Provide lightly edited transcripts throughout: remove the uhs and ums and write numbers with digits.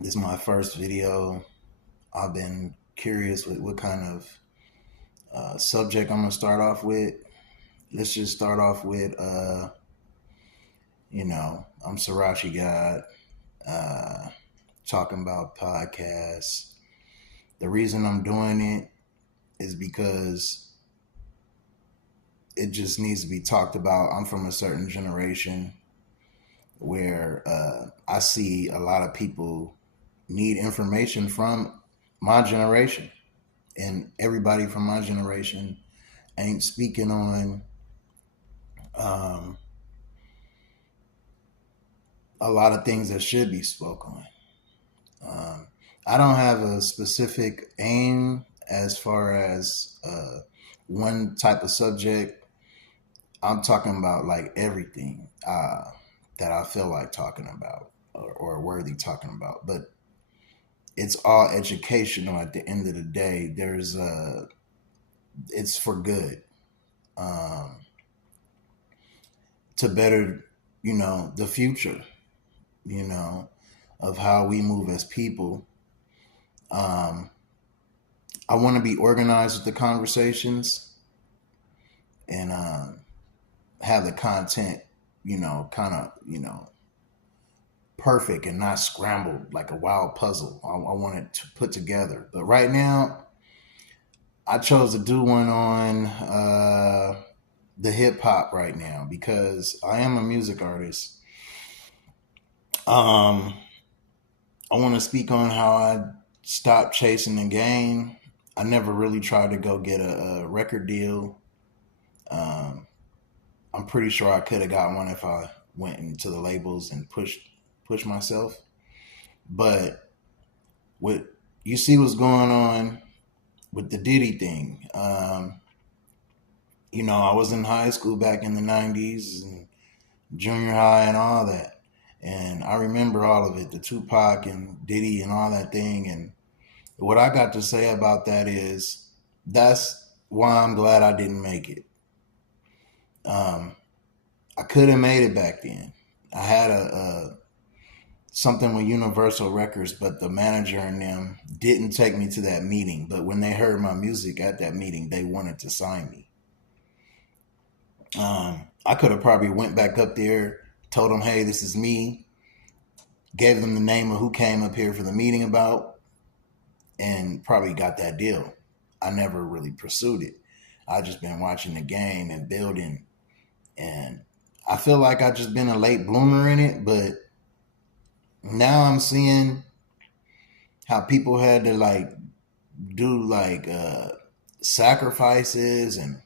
This is my first video. I've been curious with what kind of subject I'm gonna start off with. Let's just start off with, I'm Sarachigod, uh, talking about podcasts. The reason I'm doing it is because it just needs to be talked about. I'm from a certain generation where I see a lot of people need information from my generation, and everybody from my generation ain't speaking on um, a lot of things that should be spoken on. I don't have a specific aim as far as one type of subject. I'm talking about like everything that I feel like talking about or worthy talking about. But it's all educational at the end of the day. It's for good, um, to better, the future, you know, of how we move as people. Um, I want to be organized with the conversations and have the content, kind of, perfect and not scrambled like a wild puzzle. I want it to put together. But right now, I chose to do one on the hip hop right now because I am a music artist. Um, I want to speak on how I stopped chasing the game. I never really tried to go get a record deal. Um, I'm pretty sure I could have got one if I went into the labels and push myself. But what you see what's going on with the Diddy thing. I was in high school back in the '90s and junior high and all that, and I remember all of it, the Tupac and Diddy and all that thing. And what I got to say about that is that's why I'm glad I didn't make it. Um, I could have made it back then. I had a something with Universal Records, but the manager and them didn't take me to that meeting. But when they heard my music at that meeting, they wanted to sign me. I could have probably went back up there, told them, "Hey, this is me," gave them the name of who came up here for the meeting about, and probably got that deal. I never really pursued it. I just been watching the game and building, and I feel like I just been a late bloomer in it, but now I'm seeing how people had to like do like sacrifices, and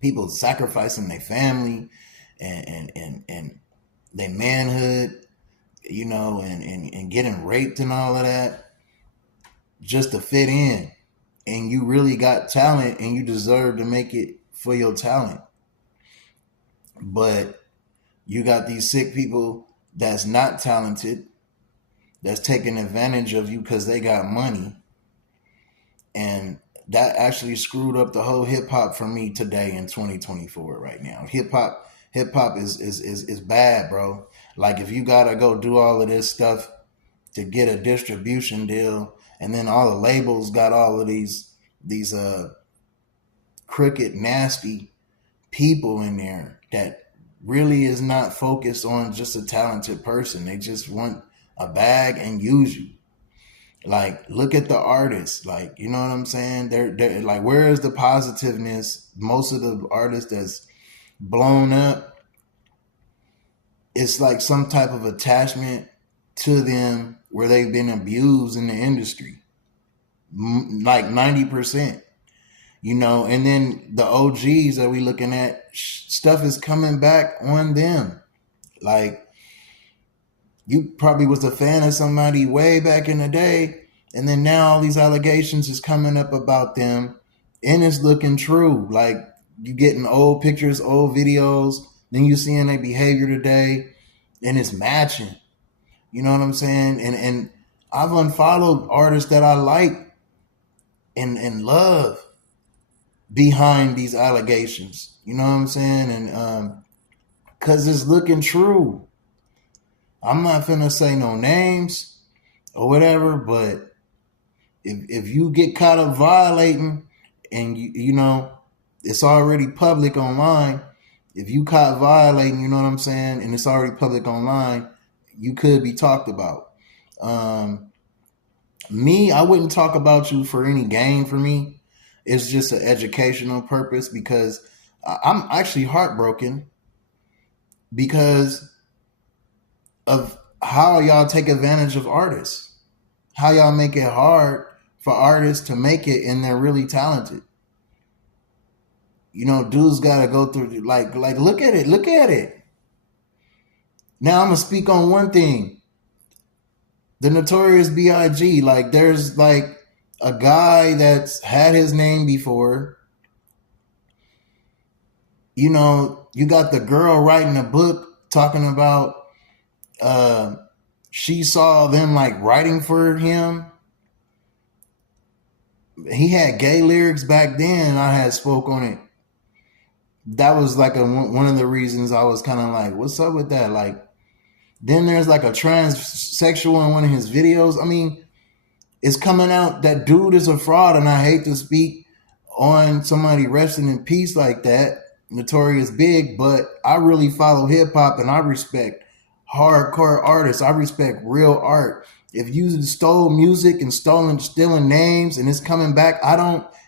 people sacrificing their family and their manhood, and getting raped and all of that just to fit in. And you really got talent and you deserve to make it for your talent. But you got these sick people that's not talented, that's taking advantage of you because they got money. And that actually screwed up the whole hip hop for me today in 2024 right now. Hip hop is bad, bro. Like if you gotta go do all of this stuff to get a distribution deal, and then all the labels got all of these crooked, nasty people in there that really is not focused on just a talented person. They just want a bag and use you. Like, look at the artists. Like, you know what I'm saying? They're like, where is the positiveness? Most of the artists that's blown up, it's like some type of attachment to them where they've been abused in the industry, like 90%. And then the OGs that we looking at, stuff is coming back on them. Like, you probably was a fan of somebody way back in the day, and then now all these allegations is coming up about them, and it's looking true. Like, you getting old pictures, old videos, then you seeing their behavior today, and it's matching. You know what I'm saying? And I've unfollowed artists that I like and love behind these allegations. You know what I'm saying? And because it's looking true. I'm not finna say no names or whatever. But if you get caught up violating, and you know it's already public online, if you caught violating, you know what I'm saying, and it's already public online, you could be talked about. Um, Me, I wouldn't talk about you for any gain for me. It's just an educational purpose because I'm actually heartbroken because of how y'all take advantage of artists, how y'all make it hard for artists to make it, and they're really talented. You know, dudes got to go through like look at it, look at it. Now I'm gonna speak on one thing. The Notorious B.I.G. Like there's like a guy that's had his name before. You know, you got the girl writing a book talking about she saw them like writing for him. He had gay lyrics back then, and I had spoke on it. That was like one of the reasons I was kind of like, what's up with that? Like, then there's like a transsexual in one of his videos. I mean, it's coming out that dude is a fraud, and I hate to speak on somebody resting in peace like that, Notorious Big, but I really follow hip hop and I respect hardcore artists. I respect real art. If you stole music and stealing names and it's coming back,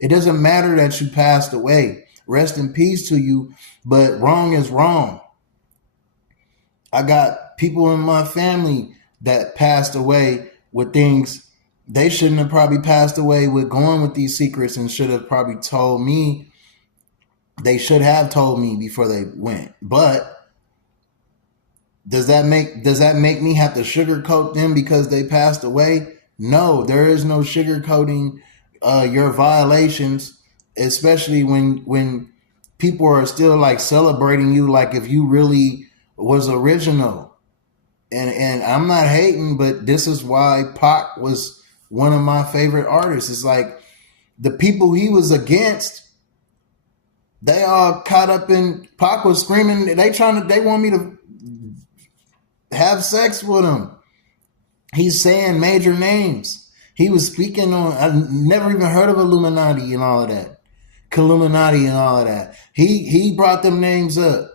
it doesn't matter that you passed away. Rest in peace to you, but wrong is wrong. I got people in my family that passed away with things they shouldn't have probably passed away with, going with these secrets, and should have probably told me. They should have told me before they went. But does that make me have to sugarcoat them because they passed away? No, there is no sugarcoating your violations, especially when people are still like celebrating you like if you really was original. And I'm not hating, but this is why Pac was one of my favorite artists. It's like the people he was against, they all caught up in. Pac was screaming, they want me to have sex with him. He's saying major names. He was speaking on, I never even heard of Illuminati and all of that. Illuminati and all of that. He brought them names up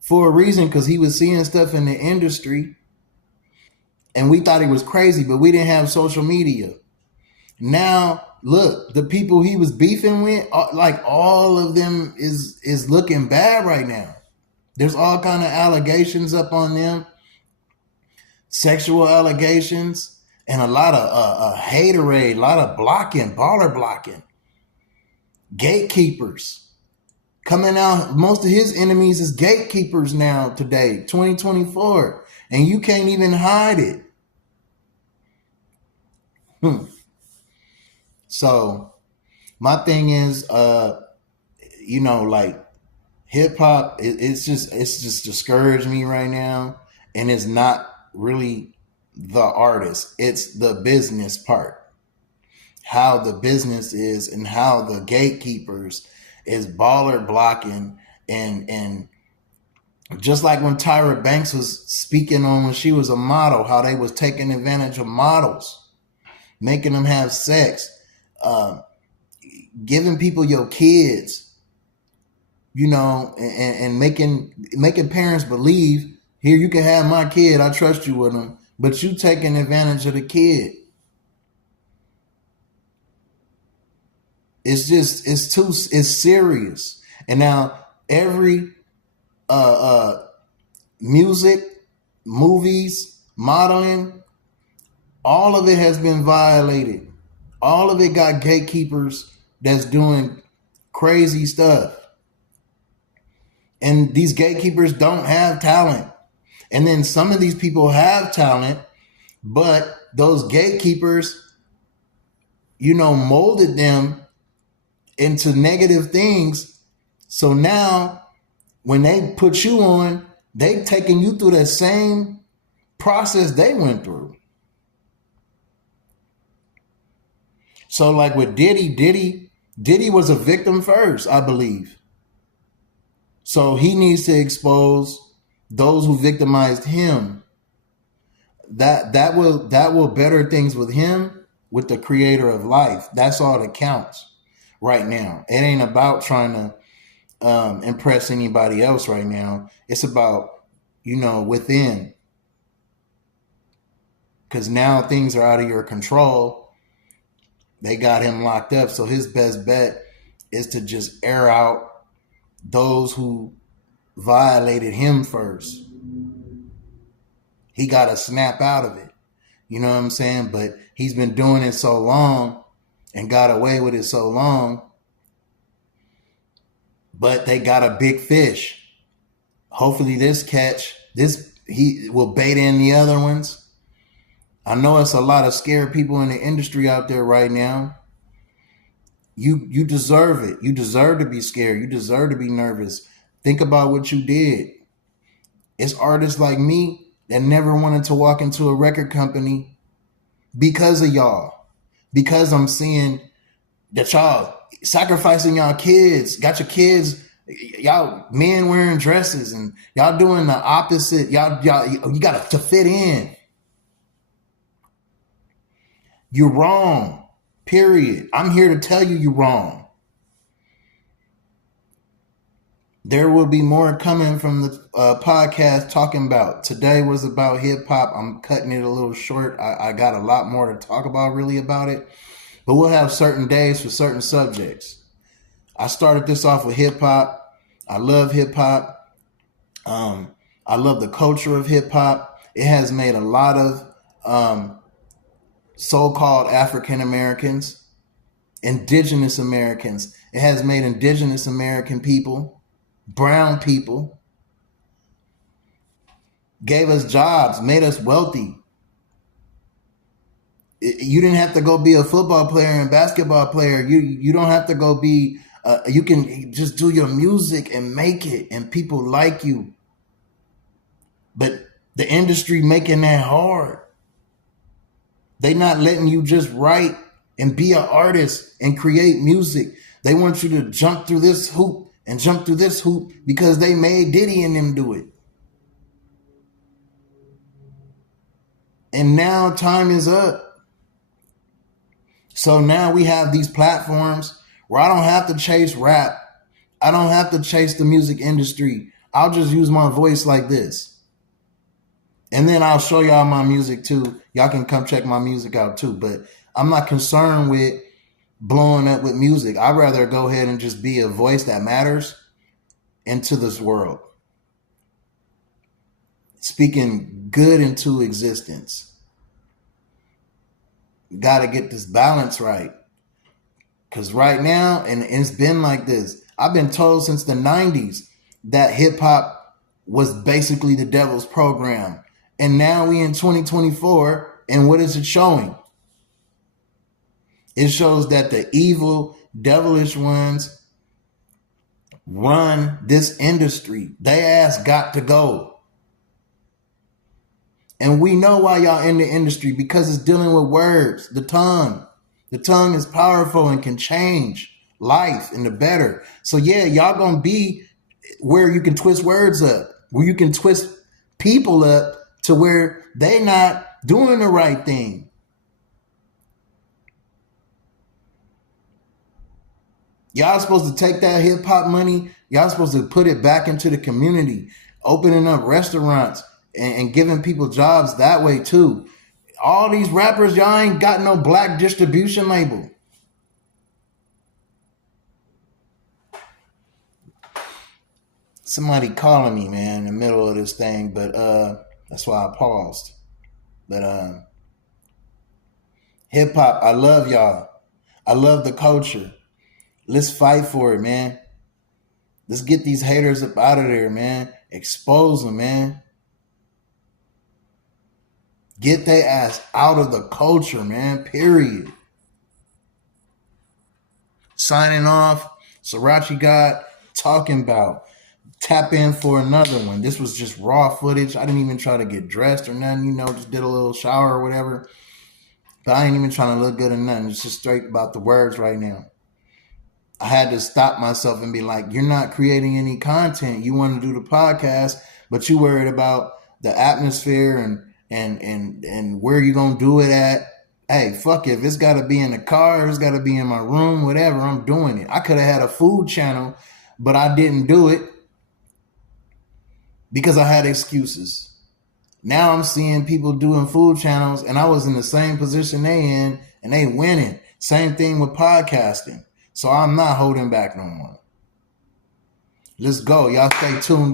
for a reason, because he was seeing stuff in the industry and we thought he was crazy, but we didn't have social media. Now, look, the people he was beefing with, like all of them is looking bad right now. There's all kind of allegations up on them, sexual allegations, and a lot of haterade, a lot of blocking, baller blocking, gatekeepers coming out. Most of his enemies is gatekeepers now today, 2024, and you can't even hide it. So my thing is, like hip hop, it's just discouraged me right now, and it's not really the artist, it's the business part. How the business is and how the gatekeepers is baller blocking, and just like when Tyra Banks was speaking on when she was a model, how they was taking advantage of models, making them have sex, giving people your kids, and making parents believe, here, you can have my kid, I trust you with them, but you taking advantage of the kid. It's serious. And now every music, movies, modeling, all of it has been violated. All of it got gatekeepers that's doing crazy stuff. And these gatekeepers don't have talent. And then some of these people have talent, but those gatekeepers, molded them into negative things. So now when they put you on, they taking you through that same process they went through. So like with Diddy was a victim first, I believe. So he needs to expose those who victimized him. that will better things with him, with the creator of life. That's all that counts right now. It ain't about trying to impress anybody else right now. It's about, within, because now things are out of your control. They got him locked up, so his best bet is to just air out those who violated him first. He got to snap out of it. You know what I'm saying? But he's been doing it so long and got away with it so long. But they got a big fish. Hopefully he will bait in the other ones. I know it's a lot of scared people in the industry out there right now. You deserve it. You deserve to be scared. You deserve to be nervous. Think about what you did. It's artists like me that never wanted to walk into a record company because of y'all. Because I'm seeing that y'all sacrificing y'all kids, got your kids, y'all men wearing dresses, and y'all doing the opposite. Y'all you got to fit in. You're wrong. Period. I'm here to tell you you're wrong. There will be more coming from the podcast Talkinbout. Today was about hip hop. I'm cutting it a little short. I got a lot more to talk about really about it. But we'll have certain days for certain subjects. I started this off with hip hop. I love hip hop. I love the culture of hip hop. It has made a lot of so-called African Americans, indigenous Americans. It has made indigenous American people, brown people, gave us jobs, made us wealthy. You didn't have to go be a football player and basketball player. You don't have to go be, you can just do your music and make it, and people like you. But the industry making that hard. They not letting you just write and be an artist and create music. They want you to jump through this hoop and jump through this hoop because they made Diddy and them do it. And now time is up. So now we have these platforms where I don't have to chase rap. I don't have to chase the music industry. I'll just use my voice like this. And then I'll show y'all my music too. Y'all can come check my music out too. But I'm not concerned with blowing up with music. I'd rather go ahead and just be a voice that matters into this world. Speaking good into existence. You got to get this balance right. Because right now, and it's been like this, I've been told since the 90s that hip hop was basically the devil's program. And now we in 2024, and what is it showing? It shows that the evil, devilish ones run this industry. They ass got to go. And we know why y'all in the industry, because it's dealing with words, the tongue. The tongue is powerful and can change life in the better. So yeah, y'all gonna be where you can twist words up, where you can twist people up to where they not doing the right thing. Y'all supposed to take that hip hop money, y'all supposed to put it back into the community, opening up restaurants and giving people jobs that way too. All these rappers, y'all ain't got no black distribution label. Somebody calling me, man, in the middle of this thing, but that's why I paused. But hip hop, I love y'all. I love the culture. Let's fight for it, man. Let's get these haters up out of there, man. Expose them, man. Get their ass out of the culture, man. Period. Signing off. Sarachigod, Talkinbout. Tap in for another one. This was just raw footage. I didn't even try to get dressed or nothing, just did a little shower or whatever. But I ain't even trying to look good or nothing. It's just straight about the words right now. I had to stop myself and be like, you're not creating any content. You want to do the podcast, but you worried about the atmosphere and and where you gonna do it at. Hey, fuck it. If it's gotta be in the car, it's gotta be in my room, whatever, I'm doing it. I could have had a food channel, but I didn't do it because I had excuses. Now I'm seeing people doing food channels, and I was in the same position they in, and they winning. Same thing with podcasting. So I'm not holding back no more. Let's go. Y'all stay tuned in.